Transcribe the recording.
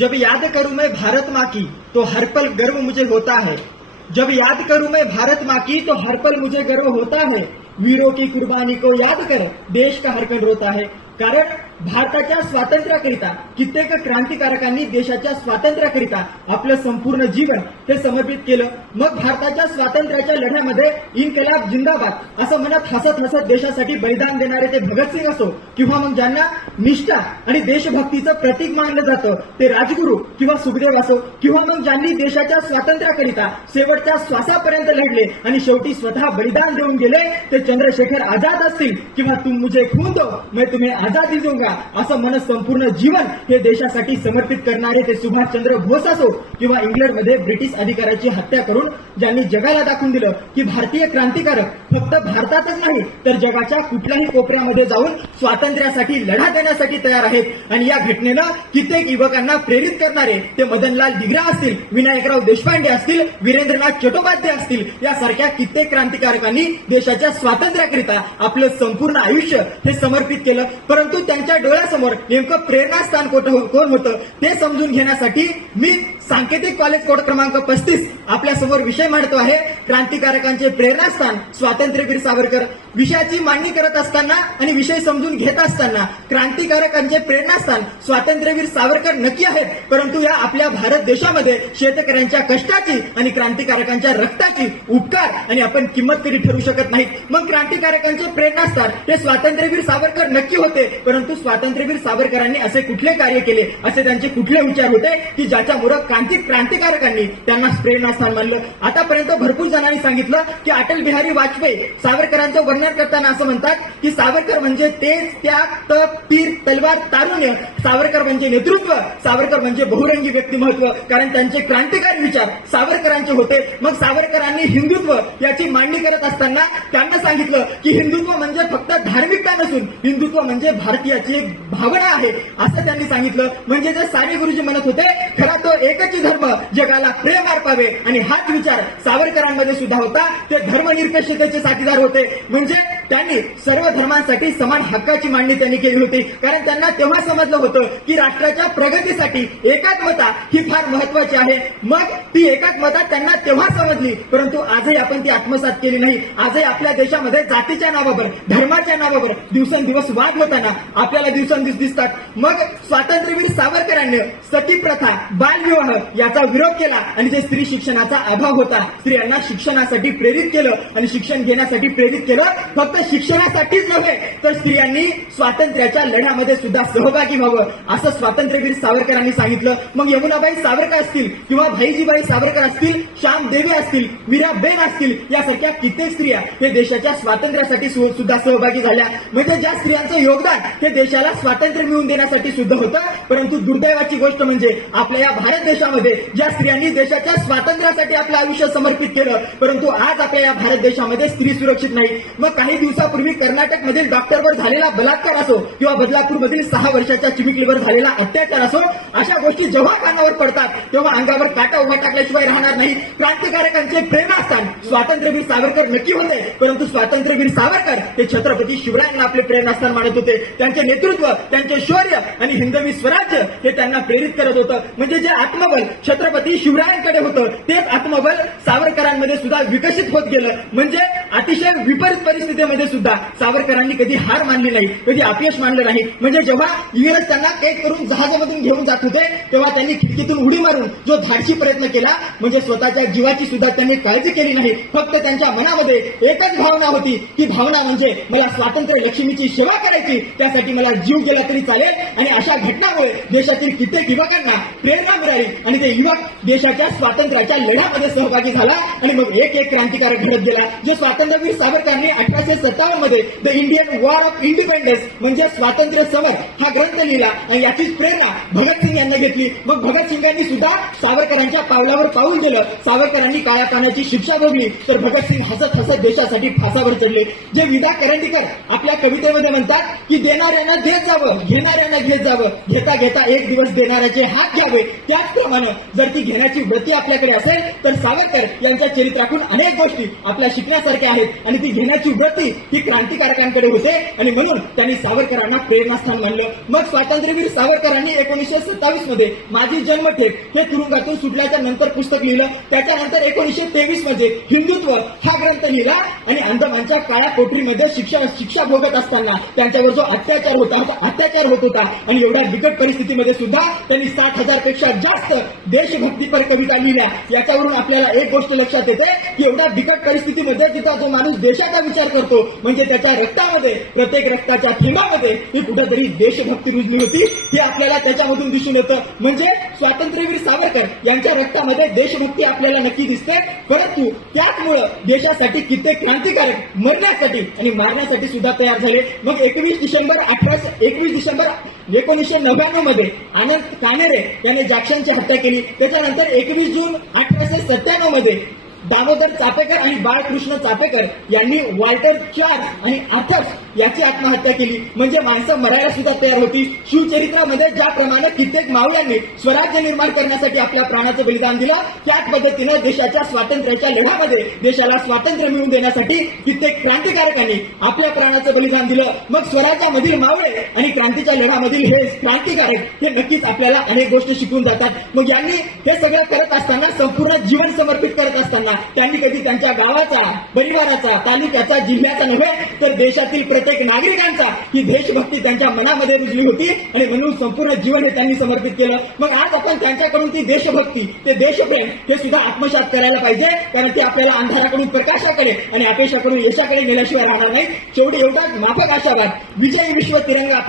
जब याद करूँ मैं भारत माँ की तो हर पल गर्व मुझे होता है। जब याद करूँ मैं भारत माँ की तो हर पल मुझे गर्व होता है। वीरों की कुर्बानी को याद कर, देश का हर कण रोता है। कारण भारताच्या स्वातंत्र्याकरिता कित्येक क्रांतिकारकांनी देशाच्या स्वातंत्र्याकरिता आपलं संपूर्ण जीवन हे समर्पित केलं. मग भारताच्या स्वातंत्र्याच्या लढ्यामध्ये इन्कलाब जिंदाबाद असं म्हणत हसत हसत देशासाठी बलिदान देणारे ते भगतसिंग असो किंवा मग ज्यांना निष्ठा आणि देशभक्तीचं प्रतीक मानलं जातं ते राजगुरू किंवा सुखदेव असो किंवा मग ज्यांनी देशाच्या स्वातंत्र्याकरिता शेवटच्या श्वासापर्यंत लढले आणि शेवटी स्वतः बलिदान देऊन गेले ते चंद्रशेखर आझाद असतील किंवा तुम मुझे खून दो मैं तुम्हें आझादी दूंगा. असं मन संपूर्ण जीवन हे देशासाठी समर्पित करणारे ते सुभाषचंद्र बोस असो किंवा इंग्लंडमध्ये ब्रिटिश अधिकाऱ्याची हत्या करून ज्यांनी जगाला दाखवून दिलं की भारतीय क्रांतिकारक फक्त भारतातच नाही तर जगाच्या कुठल्याही कोपऱ्यामध्ये जाऊन स्वातंत्र्यासाठी लढा देण्यासाठी तयार आहेत. आणि या घटनेनं कित्येक युवकांना प्रेरित करणारे ते मदनलाल दिग्रा असतील विनायकराव देशपांडे असतील वीरेंद्रनाथ चट्टोपाध्याय असतील यासारख्या कित्येक क्रांतिकारकांनी देशाच्या स्वातंत्र्याकरिता आपलं संपूर्ण आयुष्य हे समर्पित केलं. परंतु त्यांच्या डोळ्यासमोर नेमकं प्रेरणास्थान कोण कोण होतं ते समजून घेण्यासाठी मी सांकेतिक कॉलेज कोड क्रमांक पस्तीस आपल्यासमोर विषय मांडतो आहे. क्रांतिकारकांचे प्रेरणास्थान स्वातंत्र्यवीर सावरकर. विषयाची मांडणी करत असताना आणि विषय समजून घेत असताना क्रांतिकारकांचे प्रेरणास्थान स्वातंत्र्यवीर सावरकर नक्की आहेत परंतु या आपल्या भारत देशामध्ये शेतकऱ्यांच्या कष्टाची आणि क्रांतिकारकांच्या रक्ताची उपकार आणि आपण किंमत कधी ठरू शकत नाही. मग क्रांतिकारकांचे प्रेरणास्थान हे स्वातंत्र्यवीर सावरकर नक्की होते परंतु स्वातंत्र्यवीर सावरकरांनी असे कुठले कार्य केले? असे त्यांचे कुठले विचार होते की ज्याच्यामुळे क्रांती क्रांतिकारकांनी त्यांना प्रेरणास्थान मानलं? आतापर्यंत भरपूर जणांनी सांगितलं की अटल बिहारी वाजपेयी सावरकरांचं वर्णन करताना असं म्हणतात की सावरकर म्हणजे तेज त्याग तप तीर तलवार तारुण्य. सावरकर म्हणजे नेतृत्व सावरकर म्हणजे बहुरंगी व्यक्तिमत्व. कारण त्यांचे क्रांतिकारी विचार सावरकरांचे होते. मग सावरकरांनी हिंदुत्व याची मांडणी करत असताना त्यांना सांगितलं की हिंदुत्व म्हणजे फक्त धार्मिकता नसून हिंदुत्व म्हणजे भारतीयाची एक भावना आहे. असं त्यांनी सांगितलं. म्हणजे जे सारे गुरुजी म्हणत होते खरा तो एकच धर्म जगाला प्रेम अर्पावे. आणि हाच विचार सावरकरांमध्ये सुद्धा होता. ते धर्मनिरपेक्षतेचे साथीदार होते. म्हणजे যে त्यांनी सर्व धर्मांसाठी समान हक्काची मांडणी त्यांनी केली होती. कारण त्यांना तेव्हा समजलं होतं की राष्ट्राच्या प्रगतीसाठी एकात्मता ही फार महत्वाची आहे. मग ती एकात्मता त्यांना तेव्हा समजली परंतु आजही आपण ती आत्मसात केली नाही. आजही आपल्या देशामध्ये जातीच्या नावावर धर्माच्या नावावर दिवसेंदिवस वाद होताना आपल्याला दिवसेंदिवस दिसतात. मग स्वातंत्र्यवीर सावरकरांनी सती प्रथा बालविवाह याचा विरोध केला आणि जे स्त्री शिक्षणाचा अभाव होता. स्त्रियांना शिक्षणासाठी प्रेरित केलं आणि शिक्षण घेण्यासाठी प्रेरित केलं. फक्त शिक्षणासाठीच नव्हे तर स्त्रियांनी स्वातंत्र्याच्या लढ्यामध्ये सुद्धा सहभागी व्हावं असं स्वातंत्र्यवीर सावरकरांनी सांगितलं. मग यमुनाबाई सावरकर असतील किंवा भाईजीबाई सावरकर असतील श्याम देवी असतील मीराबेन असतील यासारख्या कित्येक स्त्रिया हे देशाच्या स्वातंत्र्यासाठी सुद्धा सहभागी झाल्या. म्हणजे ज्या स्त्रियांचं योगदान हे देशाला स्वातंत्र्य मिळवून देण्यासाठी सुद्धा होतं परंतु दुर्दैवाची गोष्ट म्हणजे आपल्या या भारत देशामध्ये ज्या स्त्रियांनी देशाच्या स्वातंत्र्यासाठी आपलं आयुष्य समर्पित केलं परंतु आज आपल्या या भारत देशामध्ये स्त्री सुरक्षित नाही. मग काही दिवस दिवसापूर्वी कर्नाटक मधील डॉक्टरवर झालेला बलात्कार असो किंवा बदलापूर मधील सहा वर्षाच्या चिमुकलीवर झालेला अत्याचार असो अशा गोष्टी जेव्हा कानावर पडतात तेव्हा अंगावर काटा उभा टाकल्याशिवाय राहणार नाही क्रांतिकारकांचे प्रेमास्थान स्वातंत्र्यवीर सावरकर नक्की होते परंतु स्वातंत्र्यवीर सावरकर ते छत्रपती शिवरायांना आपले प्रेरणास्थान मानत होते. त्यांचे नेतृत्व त्यांचे शौर्य आणि हिंदवी स्वराज्य हे त्यांना प्रेरित करत होतं. म्हणजे जे आत्मबल छत्रपती शिवरायांकडे होतं तेच आत्मबल सावरकरांमध्ये सुद्धा विकसित होत गेलं. म्हणजे अतिशय विपरीत परिस्थितीमध्ये सुद्धा सावरकरांनी कधी हार मानली नाही कधी अपयश मानलं नाही. म्हणजे जेव्हा इंग्रज त्यांना एक करून जहाजामधून घेऊन जात होते तेव्हा त्यांनी खिडकीतून उडी मारून जो धाडशी प्रयत्न केला म्हणजे स्वतःच्या जीवाची सुद्धा त्यांनी काळजी केली नाही. फक्त त्यांच्या मनामध्ये एकच भावना होती की भावना म्हणजे मला स्वातंत्र्य लक्ष्मीची सेवा करायची त्यासाठी मला जीव गेला तरी चालेल. आणि अशा घटनामुळे देशातील कित्येक युवकांना प्रेरणा मिळाली आणि ते युवक देशाच्या स्वातंत्र्याच्या लढ्यामध्ये सहभागी झाला. आणि मग एक एक क्रांतिकारक घडत गेला जो स्वातंत्र्यवीर सावरकरांनी अठराशे सत्तावन्नमध्ये the Indian war of independence म्हणजे स्वातंत्र्य समर हा ग्रंथ लिहिला आणि याचीच प्रेरणा भगतसिंग यांना घेतली. मग भगतसिंगांनी सुद्धा सावरकरांच्या पावलावर पाऊल दिलं. सावरकरांनी काळ्या पाण्याची शिक्षा भोगली. तर भगतसिंग हसत हसत देशासाठी फासावर चढले. जे विदा करंदीकर आपल्या कवितेमध्ये म्हणतात की देणाऱ्यांना देत जावं घेणाऱ्यांना घेत जावं. घेता घेता एक दिवस देणाऱ्याचे हात घ्यावे. त्याचप्रमाणे जर ती घेण्याची वृत्ती आपल्याकडे असेल तर सावरकर यांच्या चरित्रातून अनेक गोष्टी आपल्या शिकण्यासारख्या आहेत. आणि ती घेण्याची वृत्ती ही क्रांतिकारकांकडे होते आणि म्हणून त्यांनी सावरकरांना प्रेरणास्थान मानलं. मग स्वातंत्र्यवीर सावरकरांनी एकोणीसशे सत्तावीसमध्ये माझी जन्मठेप हे तुरुंगातून सुटल्याच्या नंतर पुस्तक लिहिलं. त्याच्यानंतर एकोणीसशे तेवीसमध्ये हिंदुत्व हा ग्रंथ लिहिला आणि अंदमानच्या काळ्या कोठरीमध्ये शिक्षा शिक्षा भोगत असताना त्यांच्यावर जो अत्याचार होता अत्याचार होत होता आणि एवढ्या बिकट परिस्थितीमध्ये सुद्धा त्यांनी सात हजारपेक्षा जास्त देशभक्तीपर कविता लिहिल्या. याच्यावरून आपल्याला एक गोष्ट लक्षात येते की एवढ्या बिकट परिस्थितीमध्ये तिथं जो माणूस देशाचा विचार करतो म्हणजे त्याच्या रक्तामध्ये प्रत्येक रक्ताच्या थेंबामध्ये ही कुठेतरी देशभक्ती रुजली होती. हे आपल्याला त्याच्यामधून दिसून येतं. म्हणजे स्वातंत्र्यवीर सावरकर यांच्या रक्तामध्ये देशभक्ती आपल्याला नक्की दिसते. परंतु त्याचमुळं देशासाठी कित्येक क्रांतिकारक मरण्यासाठी आणि मारण्यासाठी सुद्धा तयार झाले. मग एकवीस डिसेंबर अठराशे एकवीस डिसेंबर एकोणीसशे नव्याण्णवमध्ये आनंद कानेरे याने जाक्षांची हत्या केली. त्याच्यानंतर एकवीस जून अठराशे सत्त्याण्णवमध्ये दामोदर चापेकर आणि बाळकृष्ण चापेकर यांनी वॉल्टर चार्ज आणि आथर्स याची आत्महत्या केली. म्हणजे माणसं मरायला सुद्धा तयार होती. शिवचरित्रामध्ये ज्याप्रमाणे कित्येक मावळ्यांनी स्वराज्य निर्माण करण्यासाठी आपल्या प्राणाचं बलिदान दिलं त्याच पद्धतीनं देशाच्या स्वातंत्र्याच्या लढ्यामध्ये देशाला स्वातंत्र्य मिळवून देण्यासाठी कित्येक क्रांतिकारकांनी आपल्या प्राणाचं बलिदान दिलं. मग स्वराज्यामधील मावळे आणि क्रांतीच्या लढ्यामधील हे क्रांतिकारक हे नक्कीच आपल्याला अनेक गोष्टी शिकून जातात. मग यांनी हे सगळं करत असताना संपूर्ण जीवन समर्पित करत असताना त्यांनी कधी त्यांच्या गावाचा परिवाराचा तालुक्याचा जिल्ह्याचा नव्हे तर देशातील प्रत्येक नागरिकांचा ही देशभक्ती त्यांच्या मनामध्ये रुजली होती आणि म्हणून संपूर्ण जीवन हे त्यांनी समर्पित केलं. मग आज आपण त्यांच्याकडून ती देशभक्ती ते देशप्रेम हे सुद्धा आत्मसात करायला पाहिजे कारण ते आपल्याला अंधाराकडून प्रकाशाकडे आणि अपेक्षाकडून यशाकडे नेल्याशिवाय राहणार नाही शेवटी एवढा माफक आशावाद विजयी विश्व तिरंगा